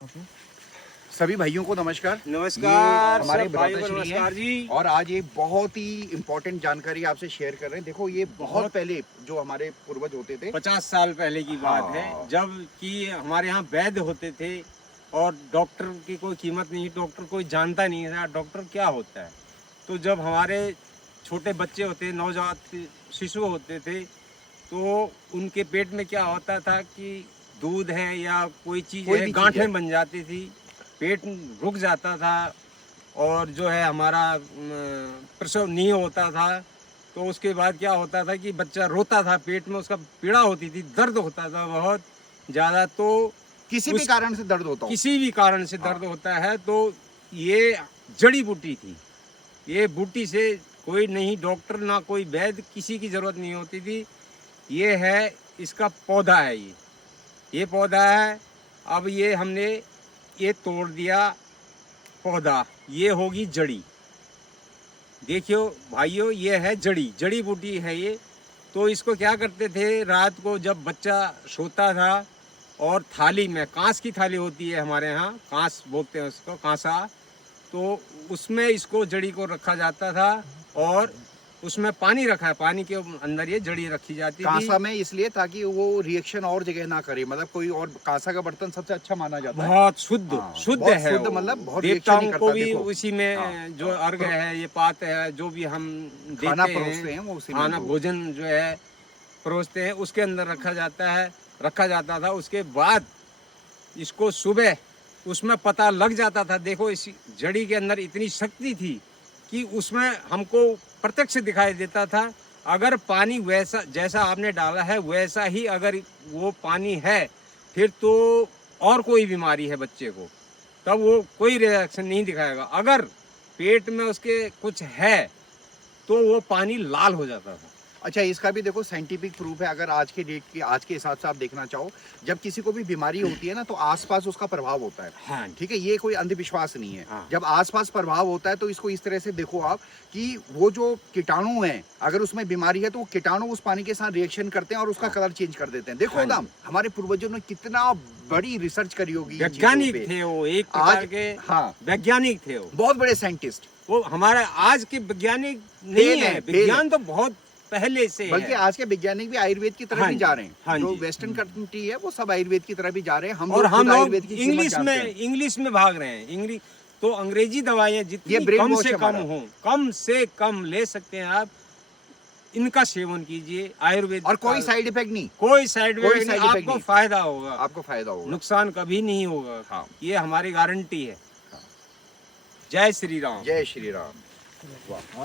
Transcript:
सभी भाइयों को नमस्कार। नमस्कार हमारे सब भाइयों को ब्रदर्स नमस्कार जी। और आज एक बहुत ही इम्पोर्टेंट जानकारी आपसे शेयर कर रहे हैं। देखो ये बहुत पहले जो हमारे पूर्वज होते थे 50 साल पहले की बात है, हाँ। जब कि हमारे यहाँ वैद्य होते थे और डॉक्टर की कोई कीमत नहीं, डॉक्टर कोई जानता नहीं था डॉक्टर क्या होता है। तो जब हमारे छोटे बच्चे होते, नवजात शिशु होते थे, तो उनके पेट में क्या होता था कि दूध है या कोई चीज़ कोई है, भी चीज़ गांठें है। बन जाती थी, पेट रुक जाता था और जो है हमारा प्रसव नहीं होता था। तो उसके बाद क्या होता था कि बच्चा रोता था, पेट में उसका पीड़ा होती थी, दर्द होता था बहुत ज़्यादा। तो किसी भी कारण से दर्द होता हो। किसी भी कारण से दर्द होता है तो ये जड़ी बूटी थी। ये बूटी से कोई नहीं, डॉक्टर ना कोई वैद्य, किसी की ज़रूरत नहीं होती थी। ये है, इसका पौधा है ये पौधा है। अब ये हमने ये तोड़ दिया पौधा, ये होगी जड़ी। देखियो भाइयों, ये है जड़ी बूटी है ये। तो इसको क्या करते थे, रात को जब बच्चा सोता था और थाली में, कांस की थाली होती है हमारे यहाँ, कांस बोलते हैं उसको, कांसा, तो उसमें इसको जड़ी को रखा जाता था और उसमें पानी रखा है, पानी के अंदर ये जड़ी रखी जाती थी। कांसा में इसलिए ताकि वो रिएक्शन और जगह ना करे, मतलब कोई और कांसा का बर्तन सबसे अच्छा माना जाता है। बहुत शुद्ध हाँ, शुद्ध बहुत है शुद्ध, वो। मतलब बहुत रिएक्शन नहीं देवताओं को करता। भी देखो उसी में हाँ, जो अर्घ है, ये पात है, जो भी हम खाना देते परोसते हैं वो उसी में खाना वो। भोजन जो है परोसते हैं, उसके अंदर रखा जाता था। उसके बाद इसको सुबह उसमें पता लग जाता था। देखो इस जड़ी के अंदर इतनी शक्ति थी कि उसमें हमको प्रत्यक्ष दिखाई देता था। अगर पानी वैसा जैसा आपने डाला है वैसा ही अगर वो पानी है, फिर तो और कोई बीमारी है बच्चे को, तब वो कोई रिएक्शन नहीं दिखाएगा। अगर पेट में उसके कुछ है तो वो पानी लाल हो जाता था। अच्छा, इसका भी देखो साइंटिफिक प्रूफ है। अगर आज के डेट की, आज के हिसाब से आप देखना चाहो, जब किसी को भी बीमारी होती है ना, तो आसपास उसका प्रभाव होता है। हाँ, ठीक है, ये कोई अंधविश्वास नहीं है। हाँ। जब आसपास प्रभाव होता है तो इसको इस तरह से देखो आप कि वो जो कीटाणु हैं, अगर उसमें बीमारी है तो वो कीटाणु उस पानी के साथ रिएक्शन करते हैं और उसका कलर चेंज कर देते हैं। देखो हाँ एकदम हमारे पूर्वजों ने कितना बड़ी रिसर्च करी होगी इन चीजों वैज्ञानिक पे। थे वो, एक प्रकार आज के हाँ, वैज्ञानिक थे वो। बहुत बड़े साइंटिस्ट। वो हमारे आज के वैज्ञानिक नहीं है, फेल है। विज्ञान तो बहुत पहले से बल्कि है। आज के वैज्ञानिक भी आयुर्वेद की तरफ हाँ भी जी, जा रहे हैं। हाँ जो जी। वेस्टर्न कंट्री है वो सब आयुर्वेद की तरफ भी जा रहे हैं। हम और लोग हम खुद लोग आयुर्वेद की कीमत जानते हैं। इंग्लिश में भाग रहे हैं। इंग्लिश तो अंग्रेजी दवाइयाँ ये जितनी brain कम wash से है कम हमारा। हो, कम से कम ले सकते हैं आप, इनका सेवन कीजिए। आयुर्वेद और कोई का साइड इफेक्ट नहीं, कोई साइड कोई इफेक्ट side नहीं, effect आपको नहीं। फायदा होगा, आपको फायदा होगा। नुकसान कभी नहीं होगा। हाँ। ये हमारी गारंटी है। हाँ। जय श्री राम। जय श्री राम। वाह।